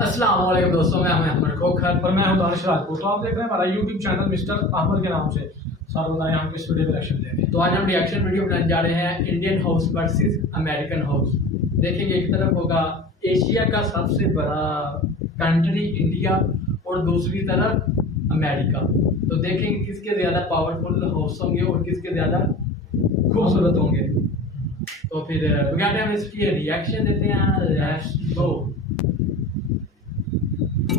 अस्सलाम वालेकुम दोस्तों, मैं अहमद खोखर पर मैं हूं दानिश राजपूत। तो आप देख रहे हैं हमारा यूट्यूब चैनल मिस्टर अहमद के नाम से। सर बताएं हम किस वीडियो रिएक्शन दे रहे हैं। तो आज हम रिएक्शन वीडियो बनाने जा रहे हैं Indian house versus American house. देखेंगे एक तरफ होगा एशिया का सबसे बड़ा कंट्री इंडिया और दूसरी तरफ अमेरिका। तो देखेंगे किसके ज़्यादा पावरफुल हाउस होंगे और किसके ज़्यादा खूबसूरत होंगे। तो फिर बगैर टाइम इसकी रिएक्शन देते हैं। Let's go.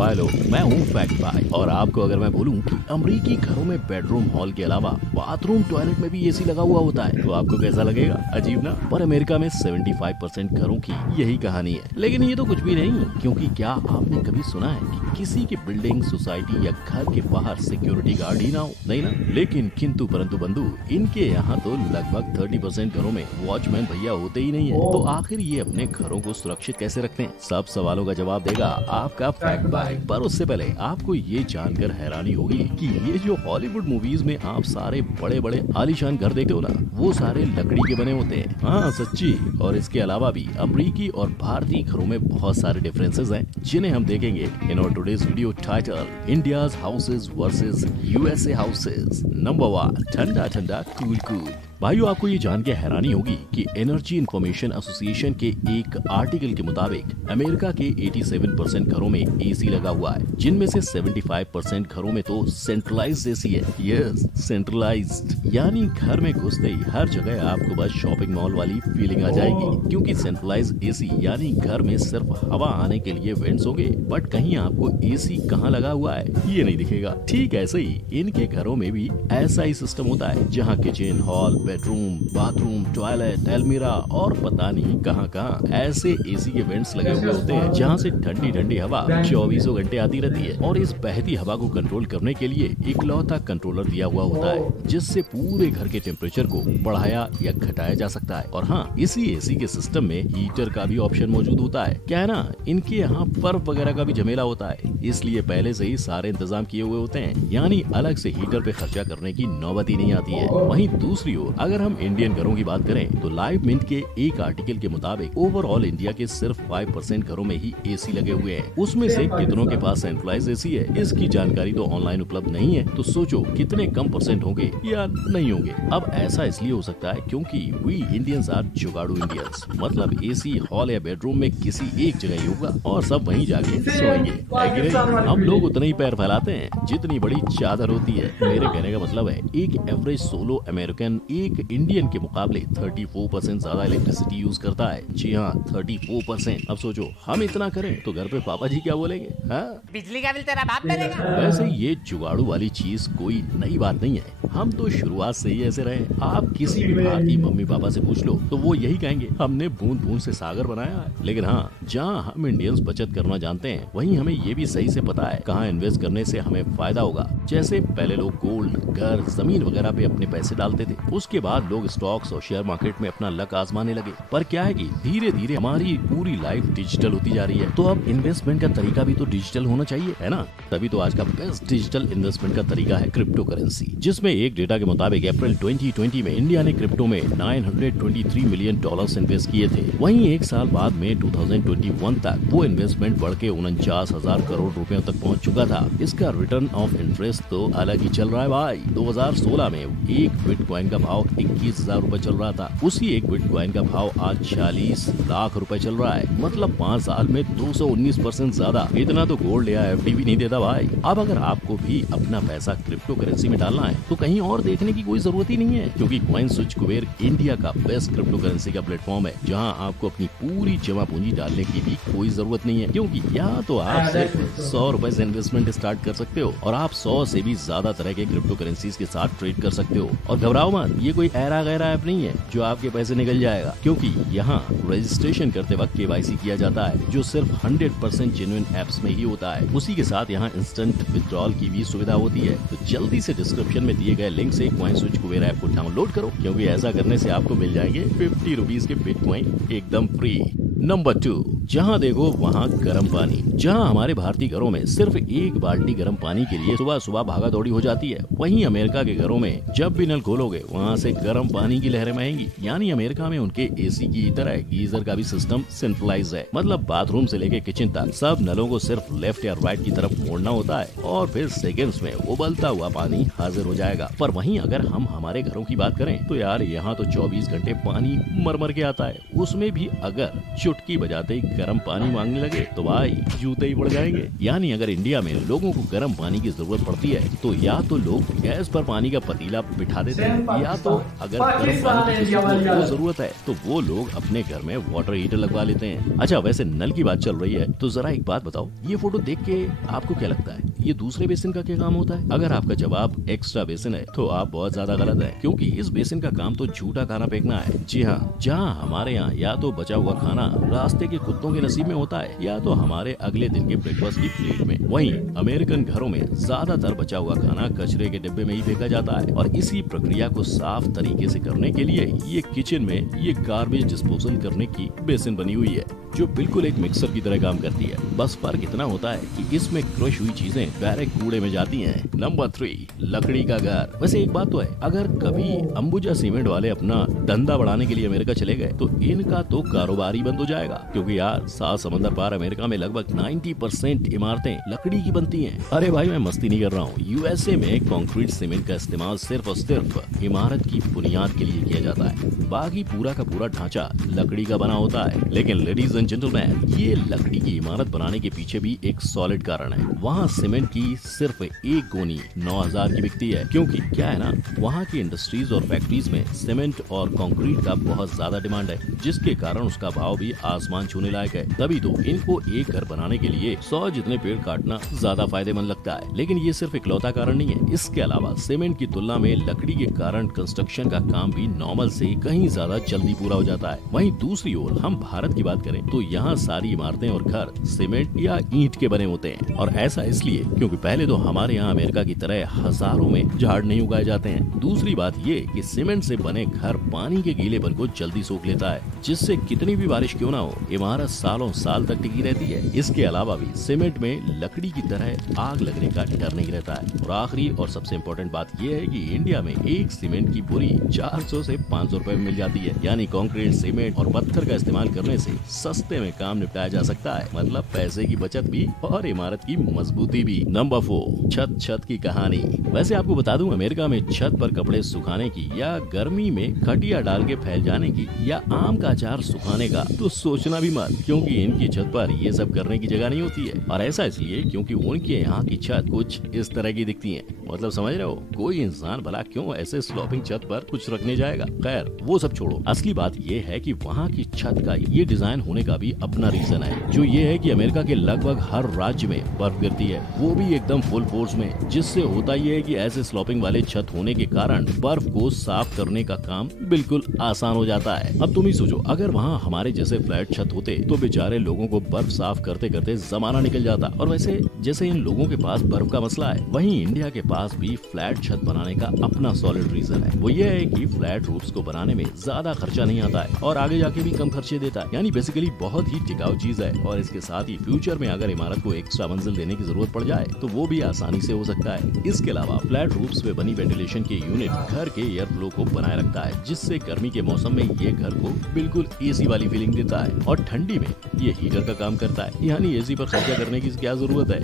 हेलो, मैं हूँ फैक्ट भाई और आपको अगर मैं बोलूं कि अमेरिकी घरों में बेडरूम हॉल के अलावा बाथरूम टॉयलेट में भी एसी लगा हुआ होता है तो आपको कैसा लगेगा? अजीब ना? पर अमेरिका में 75% घरों की यही कहानी है। लेकिन ये तो कुछ भी नहीं, क्योंकि क्या आपने कभी सुना है कि किसी की बिल्डिंग, सोसाइटी या घर के बाहर सिक्योरिटी गार्ड ही ना हो? नहीं ना? लेकिन किंतु परंतु बंधु, इनके यहाँ तो लगभग 30% घरों में वॉचमैन भैया होते ही नहीं है। तो आखिर ये अपने घरों को सुरक्षित कैसे रखते हैं? सब सवालों का जवाब देगा आपका फैक्ट भाई। पर उससे पहले आपको ये जानकर हैरानी होगी कि ये जो हॉलीवुड मूवीज में आप सारे बड़े बड़े आलीशान घर देखते हो ना, वो सारे लकड़ी के बने होते हैं। हाँ सच्ची। और इसके अलावा भी अमेरिकी और भारतीय घरों में बहुत सारे डिफरेंसेस हैं, जिन्हें हम देखेंगे in our today's video title India's houses versus USA houses. Number 1, ठंडा ठंडा कूल कूल। भाइयों, आपको ये जान के हैरानी होगी कि एनर्जी इंफॉर्मेशन एसोसिएशन के एक आर्टिकल के मुताबिक अमेरिका के 87% घरों में एसी लगा हुआ है, जिनमें से 75% घरों में तो सेंट्रलाइज्ड एसी है। यस, सेंट्रलाइज्ड, यानी घर में घुसते ही हर जगह आपको बस शॉपिंग मॉल वाली फीलिंग आ जाएगी, क्योंकि सेंट्रलाइज्ड एसी यानी घर में सिर्फ हवा आने के लिए वेंट्स होंगे, बट कहीं आपको एसी कहाँ लगा हुआ है ये नहीं दिखेगा। ठीक ऐसे ही इनके घरों में भी ऐसा ही सिस्टम होता है, जहाँ kitchen, hall, bedroom, bathroom, toilet, अलमीरा और पता नहीं कहाँ ऐसे एसी के वेंट्स लगे हुए होते हैं, जहाँ से ठंडी ठंडी हवा 24 घंटे आती रहती है। और इस बहती हवा को कंट्रोल करने के लिए इकलौता कंट्रोलर दिया हुआ होता है, जिससे पूरे घर के टेम्परेचर को बढ़ाया या घटाया जा सकता है। और हाँ, इसी एसी के सिस्टम में हीटर का भी ऑप्शन मौजूद होता है। क्या है ना, इनके यहाँ बर्फ वगैरह का भी झमेला होता है, इसलिए पहले से ही सारे इंतजाम किए हुए होते हैं, यानी अलग से हीटर पे खर्चा करने की नौबत ही नहीं आती है। वहीं दूसरी ओर अगर हम इंडियन घरों की बात करें तो लाइव मिंट के एक आर्टिकल के मुताबिक ओवरऑल इंडिया के सिर्फ 5% घरों में ही एसी लगे हुए हैं। उसमें से कितनों के पास सेंट्रलाइज एसी है, इसकी जानकारी तो ऑनलाइन उपलब्ध नहीं है। तो सोचो कितने कम परसेंट होंगे या नहीं होंगे। अब ऐसा इसलिए हो सकता है क्योंकि वी इंडियंस आर जुगाड़ू इंडियंस, मतलब एसी हॉल या बेडरूम में किसी एक जगह ही होगा और सब वहीं जाके सोएंगे। हम लोग उतना ही पैर फैलाते हैं जितनी बड़ी चादर होती है। मेरे कहने का मतलब है, एक एवरेज सोलो अमेरिकन एक इंडियन के मुकाबले 34% ज्यादा इलेक्ट्रिसिटी यूज करता है। जी हाँ, 34%। अब सोचो हम इतना करें तो घर पे पापा जी क्या बोलेंगे? हाँ, बिजली का बिल तेरा बाप भरेगा। वैसे ये जुगाड़ू वाली चीज कोई नई बात नहीं है, हम तो शुरुआत से ही ऐसे रहे। आप किसी भी भारतीय मम्मी पापा से पूछ लो तो वो यही कहेंगे, हमने बूंद बूंद से सागर बनाया है। लेकिन हाँ, जहाँ हम इंडियंस बचत करना जानते हैं, वहीं हमें ये भी सही से पता है कहाँ इन्वेस्ट करने से हमें फायदा होगा। जैसे पहले लोग गोल्ड, घर, जमीन वगैरह पे अपने पैसे डालते थे, उसके बाद लोग स्टॉक्स और शेयर मार्केट में अपना लक आजमाने लगे। पर क्या है कि धीरे धीरे हमारी पूरी लाइफ डिजिटल होती जा रही है, तो अब इन्वेस्टमेंट का तरीका भी तो डिजिटल होना चाहिए, है ना? तभी तो आज का बेस्ट डिजिटल इन्वेस्टमेंट का तरीका है क्रिप्टो करेंसी, जिसमें एक डेटा के मुताबिक अप्रैल 2020 में इंडिया ने क्रिप्टो में $923 मिलियन इन्वेस्ट किए थे। वहीं एक साल बाद में 2021 तक वो इन्वेस्टमेंट बढ़ के 49,000 करोड़ रुपयों तक पहुंच चुका था। इसका रिटर्न ऑफ इंटरेस्ट तो अलग ही चल रहा है भाई। 2016 में एक बिटकॉइन का भाव 21,000 रुपए चल रहा था, उसी एक बिटकॉइन का भाव आज 40 लाख रुपए चल रहा है। मतलब 5 साल में 219% ज्यादा। इतना तो गोल्ड या एफडी भी नहीं देता भाई। अब अगर आपको भी अपना पैसा क्रिप्टो करेंसी में डालना है तो कहीं और देखने की कोई जरूरत ही नहीं है, क्योंकि कॉइन स्विच कुबेर इंडिया का बेस्ट क्रिप्टो करेंसी का प्लेटफॉर्म है, जहां आपको अपनी पूरी जमा पूंजी डालने की भी कोई जरूरत नहीं है, क्योंकि यहाँ तो आप सिर्फ 100 रुपए से इन्वेस्टमेंट स्टार्ट कर सकते हो और आप 100 से भी ज्यादा तरह के क्रिप्टो करेंसीज के साथ ट्रेड कर सकते हो। और घबराओ मत, ये कोई ऐरा गैरा ऐप नहीं है जो आपके पैसे निकल जाएगा, क्योंकि यहाँ रजिस्ट्रेशन करते वक्त KYC किया जाता है, जो सिर्फ 100% जेन्युइन एप्स में ही होता है। उसी के साथ यहाँ इंस्टेंट विड्रॉल की भी सुविधा होती है। तो जल्दी से डिस्क्रिप्शन में दिए गए लिंक से कॉइन स्विच कुबेर ऐप को डाउनलोड करो, क्योंकि ऐसा करने से आपको मिल जाएंगे 50 रुपीज के बिटकॉइन एकदम फ्री। नंबर 2, जहाँ देखो वहाँ गर्म पानी। जहाँ हमारे भारतीय घरों में सिर्फ एक बाल्टी गर्म पानी के लिए सुबह सुबह भागा दौड़ी हो जाती है, वहीं अमेरिका के घरों में जब भी नल खोलोगे वहाँ से गर्म पानी की लहरें बहेंगी। यानी अमेरिका में उनके एसी की तरह गीजर का भी सिस्टम सेंट्रलाइज है। मतलब बाथरूम से लेके किचन तक सब नलों को सिर्फ लेफ्ट या राइट की तरफ मोड़ना होता है और फिर सेकंड्स में उबलता हुआ पानी हाजिर हो जाएगा। पर वहीं अगर हम हमारे घरों की बात करें तो यार यहाँ तो 24 घंटे पानी मर के आता है। उसमें भी अगर चुटकी बजाते ही गर्म पानी मांगने लगे तो भाई जूते ही पड़ जाएंगे। यानी अगर इंडिया में लोगों को गर्म पानी की जरूरत पड़ती है तो या तो लोग गैस पर पानी का पतीला बिठा देते हैं, या तो अगर गर्म पानी की जरूरत है तो वो लोग अपने घर में वाटर हीटर लगवा लेते हैं। अच्छा, वैसे नल की बात चल रही है तो जरा एक बात बताओ, ये फोटो देख के आपको क्या लगता है, ये दूसरे बेसिन का क्या काम होता है? अगर आपका जवाब एक्स्ट्रा बेसिन है तो आप बहुत ज्यादा गलत है, क्योंकि इस बेसिन का काम तो झूठा खाना फेंकना है। जी हाँ, जहाँ हमारे यहाँ या तो बचा हुआ खाना रास्ते के कुत्तों के नसीब में होता है या तो हमारे अगले दिन के ब्रेकफास्ट की प्लेट में। वहीं अमेरिकन घरों में ज्यादातर बचा हुआ खाना कचरे के डिब्बे में ही फेंका जाता है और इसी प्रक्रिया को साफ तरीके से करने के लिए ये किचन में ये गार्बेज डिस्पोजल करने की बेसिन बनी हुई है, जो बिल्कुल एक मिक्सर की तरह काम करती है। बस फर्क इतना होता है कि इसमें क्रश हुई चीजें डायरेक्ट कूड़े में जाती हैं। नंबर 3, लकड़ी का घर। वैसे एक बात तो है, अगर कभी अंबुजा सीमेंट वाले अपना धंधा बढ़ाने के लिए अमेरिका चले गए तो इनका तो कारोबार ही बंद हो जाएगा, क्योंकि यार 7 समंदर पार अमेरिका में लगभग 90% इमारतें लकड़ी की बनती हैं। अरे भाई मैं मस्ती नहीं कर रहा हूँ। यूएसए में कंक्रीट सीमेंट का इस्तेमाल सिर्फ और सिर्फ इमारत की बुनियाद के लिए किया जाता है, बाकी पूरा का पूरा ढांचा लकड़ी का बना होता है। लेकिन लेडीज एंड जेंटलमैन, ये लकड़ी की इमारत बनाने के पीछे भी एक सॉलिड कारण है। वहाँ सीमेंट की सिर्फ एक गोनी 9000 की बिकती है, क्योंकि क्या है ना, वहाँ की इंडस्ट्रीज और फैक्ट्रीज में सीमेंट और कंक्रीट का बहुत ज्यादा डिमांड है, जिसके कारण उसका भाव भी आसमान छूने लायक है। तभी तो इनको एक घर बनाने के लिए 100 जितने पेड़ काटना ज्यादा फायदेमंद लगता है। लेकिन ये सिर्फ इकलौता कारण नहीं है। इसके अलावा सीमेंट की तुलना में लकड़ी के कारण कंस्ट्रक्शन का काम भी नॉर्मल से कहीं ज्यादा जल्दी पूरा हो जाता है। वहीं दूसरी ओर हम भारत की बात करें तो यहाँ सारी इमारतें और घर सीमेंट या ईंट के बने होते हैं, और ऐसा इसलिए क्योंकि पहले तो हमारे यहाँ अमेरिका की तरह हजारों में झाड़ नहीं उगाए जाते हैं। दूसरी बात ये कि सीमेंट से बने घर पानी के गीलेपन को जल्दी सोख लेता है, जिससे कितनी भी बारिश क्यों ना हो, इमारत सालों साल तक टिकी रहती है। इसके अलावा भी सीमेंट में लकड़ी की तरह आग लगने का डर नहीं रहता है। और आखिरी और सबसे इम्पोर्टेंट बात यह है कि इंडिया में एक सीमेंट की बोरी 400 से 500 रुपए में मिल जाती है। यानी कंक्रीट, सीमेंट और पत्थर का इस्तेमाल करने से सस्ते में काम निपटाया जा सकता है। मतलब पैसे की बचत भी और इमारत की मजबूती भी। नंबर 4, छत की कहानी। वैसे आपको बता दूं, अमेरिका में छत पर कपड़े सुखाने की या गर्मी में खटिया डाल के फैल जाने की या आम का अचार सुखाने का तो सोचना भी मत, क्योंकि इनकी छत पर ये सब करने की जगह नहीं होती है। और ऐसा इसलिए क्योंकि उनके यहाँ की छत कुछ इस तरह की दिखती है। मतलब समझ रहे हो, कोई इंसान भला क्यों ऐसे स्लोपिंग छत पर कुछ रखने जाएगा। खैर वो सब छोड़ो, असली बात ये है कि वहाँ की छत का ये डिजाइन होने का भी अपना रीजन है, जो ये है कि अमेरिका के लगभग हर राज्य में बर्फ गिरती है, वो भी एकदम फुल फोर्स में। जिससे होता ये है कि ऐसे स्लोपिंग वाले छत होने के कारण बर्फ को साफ करने का काम बिल्कुल आसान हो जाता है। अब तुम ही सोचो, अगर वहाँ हमारे जैसे फ्लैट छत होते तो बेचारे लोगों को बर्फ साफ करते करते जमाना निकल जाता। और वैसे जैसे इन लोगों के पास बर्फ का मसला है, वहीं इंडिया के पास भी फ्लैट छत बनाने का अपना सॉलिड रीजन है। वो ये है कि फ्लैट रूफ्स को बनाने में ज्यादा खर्चा नहीं आता है और आगे जाके भी कम खर्चे देता है। यानी बेसिकली बहुत ही टिकाऊ चीज है। और इसके साथ ही फ्यूचर में अगर इमारत को एक्स्ट्रा मंजिल देने की जरूरत पड़ जाए तो वो भी आसानी से हो सकता है। इसके अलावा फ्लैट रूफ्स में बनी वेंटिलेशन के यूनिट घर के एयर फ्लो को बनाए रखता है, जिससे गर्मी के मौसम में ये घर को बिल्कुल एसी वाली फीलिंग देता है और ठंडी में ये हीटर का काम करता है। यानी एसी पर खर्चा करने की क्या जरूरत है,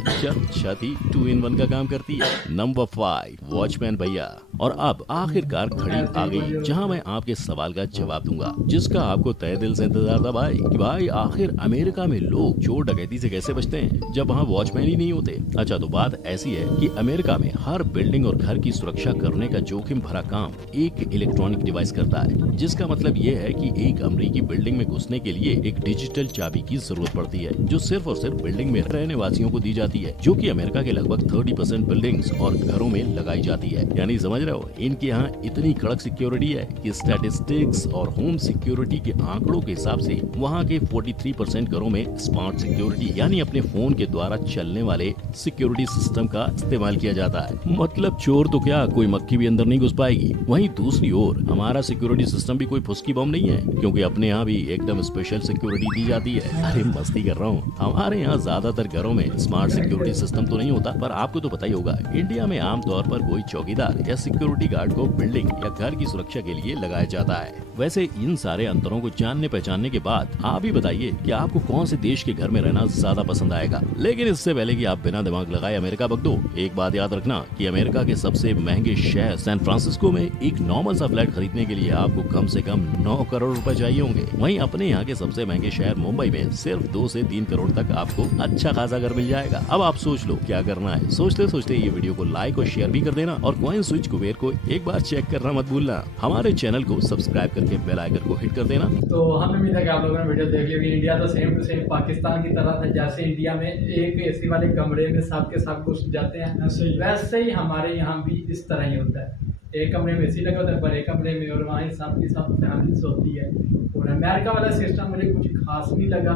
छत ही 2 in 1 का काम करती है। नंबर 5, वॉचमैन भैया। और अब आखिरकार घड़ी आ गई जहां मैं आपके सवाल का जवाब दूंगा, जिसका आपको तहे दिल से इंतजार था भाई, कि भाई आखिर अमेरिका में लोग चोर डकैती से कैसे बचते हैं जब वहाँ वॉचमैन ही नहीं होते। अच्छा, तो बात ऐसी है कि अमेरिका में हर बिल्डिंग और घर की सुरक्षा करने का जोखिम भरा काम एक इलेक्ट्रॉनिक डिवाइस करता है, जिसका मतलब ये है कि एक अमेरिकी बिल्डिंग में घुसने के लिए एक डिजिटल चाबी की जरूरत पड़ती है, जो सिर्फ और सिर्फ बिल्डिंग में रहने वासियों को दी जाती है, जो कि अमेरिका के लगभग 30% बिल्डिंग्स और घरों में लगाई जाती है। यानी समझ रहे हो, इनके यहाँ इतनी कड़क सिक्योरिटी है कि स्टैटिस्टिक्स और होम सिक्योरिटी के आंकड़ों के हिसाब से वहाँ के 43% घरों में स्मार्ट सिक्योरिटी यानी अपने फोन के द्वारा चलने वाले सिक्योरिटी सिस्टम का इस्तेमाल किया जाता है। मतलब चोर तो क्या, कोई मक्खी भी अंदर नहीं घुस पाएगी। वहीं दूसरी ओर हमारा सिक्योरिटी सिस्टम भी कोई फुसकी बम नहीं है, क्योंकि अपने यहाँ भी एकदम स्पेशल सिक्योरिटी दी जाती है। अरे मस्ती कर रहा हूँ। हमारे यहाँ ज्यादातर घरों में स्मार्ट सिक्योरिटी सिस्टम तो नहीं होता, पर आपको तो पता ही होगा इंडिया में आमतौर पर कोई चौकीदार या सिक्योरिटी गार्ड को बिल्डिंग या घर की सुरक्षा के लिए लगाया जाता है। वैसे इन सारे अंतरों को जानने पहचानने के बाद आप ही बताइए कि आपको कौन से देश के घर में रहना ज्यादा पसंद आएगा। लेकिन इससे पहले कि आप बिना दिमाग लगाए अमेरिका बक दो, एक बात याद रखना कि अमेरिका के सबसे महंगे शहर सैन फ्रांसिस्को में एक नॉर्मल सा फ्लैट खरीदने के लिए आपको कम से कम 9 करोड़ रुपए चाहिए होंगे। वहीं अपने यहाँ के सबसे महंगे शहर मुंबई में सिर्फ 2 से 3 करोड़ तक आपको अच्छा खासा घर मिल जाएगा। अब आप सोच लो क्या करना है। सोचते सोचते ये वीडियो को लाइक और शेयर भी कर देना, और कॉइन स्विच कुबेर को एक बार चेक करना मत भूलना। हमारे चैनल को सब्सक्राइब करके बेल आइकन को हिट कर देना। तो हमें उम्मीद है कि आप लोगों ने वीडियो देख ली होगी। इंडिया तो सेम टू सेम पाकिस्तान की तरह था। जैसे इंडिया में एक एसी वाले कमरे में सब के सब घुस जाते हैं, वैसे ही हमारे यहाँ भी इस तरह ही होता है। एक कमरे में एसी लगा होता है, बड़े कमरे में, और वहाँ सब की सब फैमिलीज होती है। और अमेरिका वाला सिस्टम मुझे कुछ खास नहीं लगा,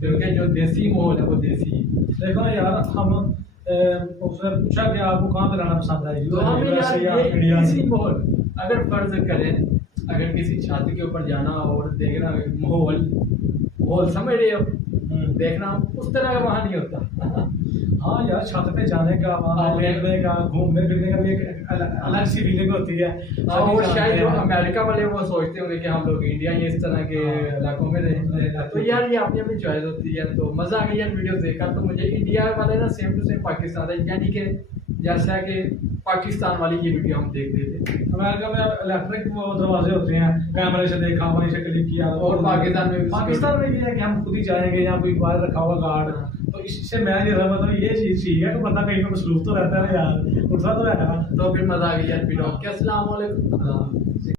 क्योंकि जो देसी माहौल है वो देसी है। देखो यार, हम उसने पूछा कि आपको कहाँ पे रहना पसंद है, तो हमें यूएसए या यार इंडिया ये में? इसी माहौल, अगर फर्ज करें अगर किसी छत के ऊपर जाना और देखना माहौल समझ रहे हो, देखना उस तरह का वहाँ नहीं होता। हाँ यार, छत पे जाने का, वहाँ देखने का, घूमने फिरने का भी एक अलग सी फीलिंग होती है। और शायद जो अमेरिका वाले वो सोचते होंगे कि हम लोग इंडिया ये इस तरह के इलाकों में रहे। तो यार ये अपनी अपनी चॉइस होती है। तो मजा आ गया यार वीडियो देखा। तो मुझे इंडिया वाले ना सेम टू सेम पाकिस्तान है, यानी कि जैसा कि पाकिस्तान वाली ये वीडियो हम देख रहे थे। अमेरिका में इलेक्ट्रिक वो दरवाजे होते हैं, कैमरे से देखा, वहीं से क्लिक किया। और पाकिस्तान में भी है कि हम खुद ही जाएंगे, या कोई बाहर रखा हुआ गार्ड। तो इससे मैं ये मतलब ये चीज ठीक है कि बंदा कहीं पे मसरूफ तो रहता है यार, उठता तो है ना। तो फिर मजा आ गया यार वीडियो। अस्सलाम वालेकुम।